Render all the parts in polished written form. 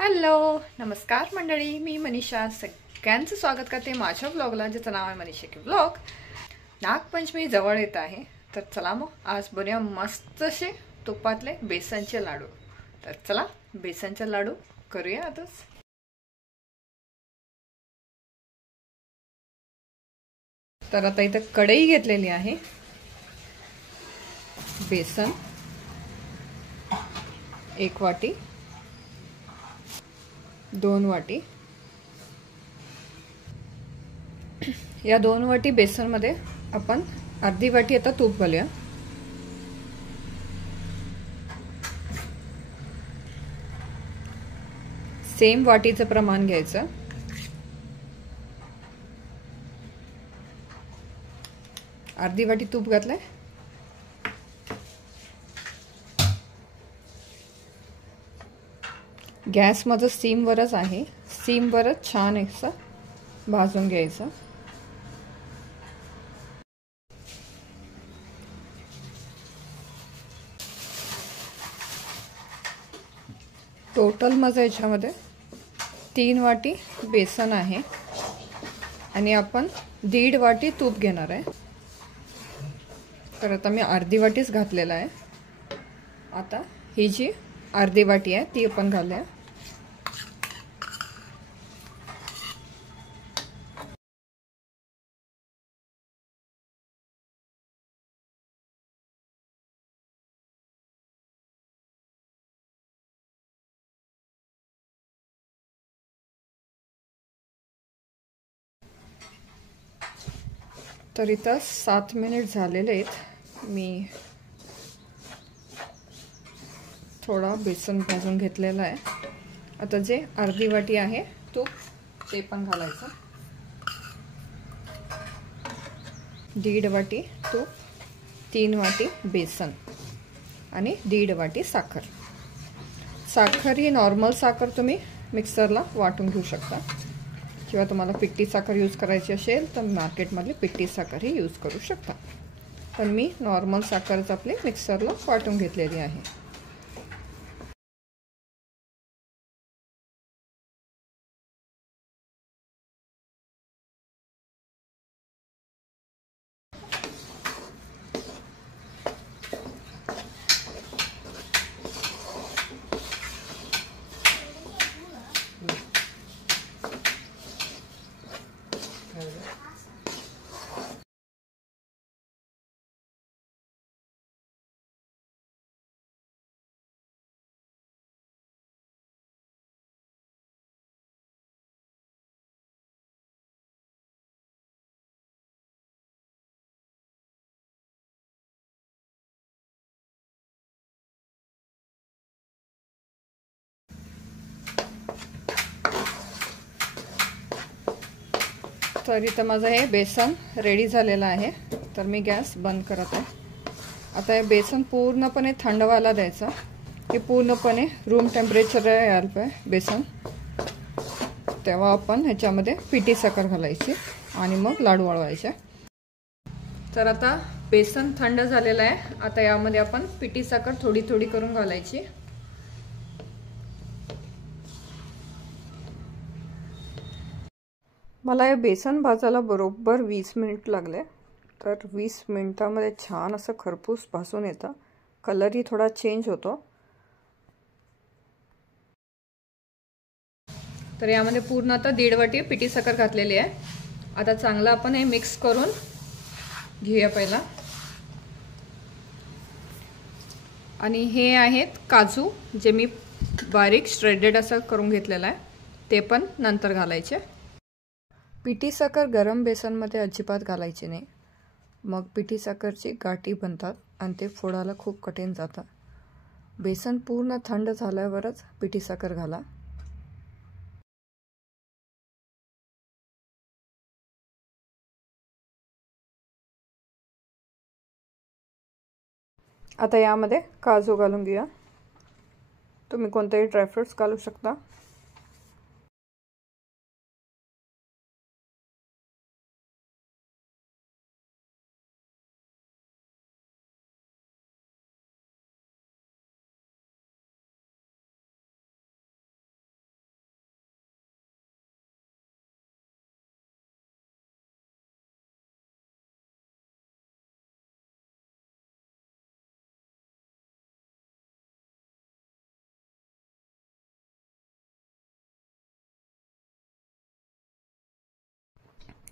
Hello नमस्कार मंडळी, मी मनीषा सगळ्यांचं स्वागत करते माझ्या ब्लॉगला, ज्याचं नाव आहे मनीषा की ब्लॉग। नागपंचमी जवळ येत आहे, तर चला मग आज बनवूया मस्त असे तुपातले बेसनचे लाडू। तर चला बेसनचे लाडू करूया आताच। तर आता इथे कढई घेतलेली आहे, बेसन 1 वाटी, 2 वाटी। या 2 वाटी बेसन मध्ये आपण अर्धी वाटी आता तूप घालूया। सेम वाटीचं प्रमाण घ्यायचं। अर्धी वाटी तूप घातलंय। गॅस माझं सीम वरच आहे, सीम वरच छान असं भाजून घ्यायचं। टोटल माझं याच्यामध्ये 3 वाटी बेसन आहे आणि आपण 1.5 वाटी तूप घेणार आहे। तर आता मी अर्धी वाटीच घातलेला आहे। आता ही जी अर्धी वाटी आहे ती आपण घालूया। तर इथं 7 मिनिट झालेले आहेत। मी थोडा बेसन भाजून घेतलेला आहे। आता जे अर्धी वाटी आहे तूप ते पण घालायचं। 1.5 वाटी तूप, 3 वाटी बेसन आणि 1.5 वाटी साखर। साखर ही नॉर्मल साखर तुम्ही मिक्सरला वाटून घेऊ शकता, किंवा तुम्हाला पिठी साखर यूज करायची असेल तर मार्केटमधली पिठी साखर ही यूज करू शकता। पण मी नॉर्मल साखरच आपली मिक्सरला वाटून घेतलेली आहे। तर इथं माझं हे बेसन रेडी झालेलं आहे, तर मी गॅस बंद करत आहे। आता हे बेसन पूर्णपणे थंड व्हायला द्यायचं। हे पूर्णपणे रूम टेम्परेचर यायला पाहिजे बेसन, तेव्हा आपण ह्याच्यामध्ये पिठी साखर घालायची आणि मग लाडू वळवायचे। तर आता बेसन थंड झालेलं आहे। आता यामध्ये आपण पिठी साखर थोडी थोडी करून घालायची। मला हे बेसन भाजायला बरोबर 20 मिनिट लागले। तर 20 मिनिटांमध्ये छान असं खरपूस भाजून येतं, कलरही थोडा चेंज होतो। तर यामध्ये पूर्ण आता 1.5 वाटी पिठी साखर घातलेली आहे। आता चांगलं आपण हे मिक्स करून घेऊया पहिला। आणि हे आहेत काजू, जे मी बारीक श्रेडेड असं करून घेतलेलं आहे, ते पण नंतर घालायचे। पिठी साखर गरम बेसनमध्ये अजिबात घालायची नाही, मग पिठी साखरची गाठी बनतात आणि ते फोडायला खूप कठीण जातं। बेसन पूर्ण थंड झाल्यावरच पिठी साखर घाला। आता यामध्ये काजू घालून घेऊया। तुम्ही कोणतेही ड्रायफ्रुट्स घालू शकता।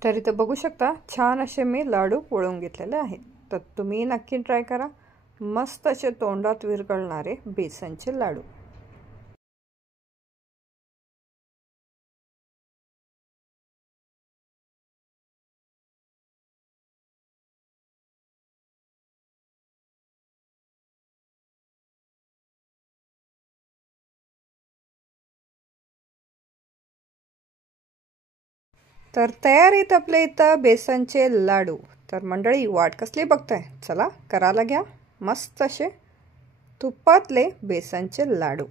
तर इथं बघू शकता छान असे मी लाडू वळून घेतलेले आहेत. तर तुम्ही नक्की ट्राय करा. मस्त असे तोंडात विरघळणारे बेसनचे लाडू. तर तयार आहेत आपल्या इथं बेसनचे लाडू. तर मंडळी वाट कसली बघताय, चला करायला घ्या मस्त असे तुपातले बेसनचे लाडू.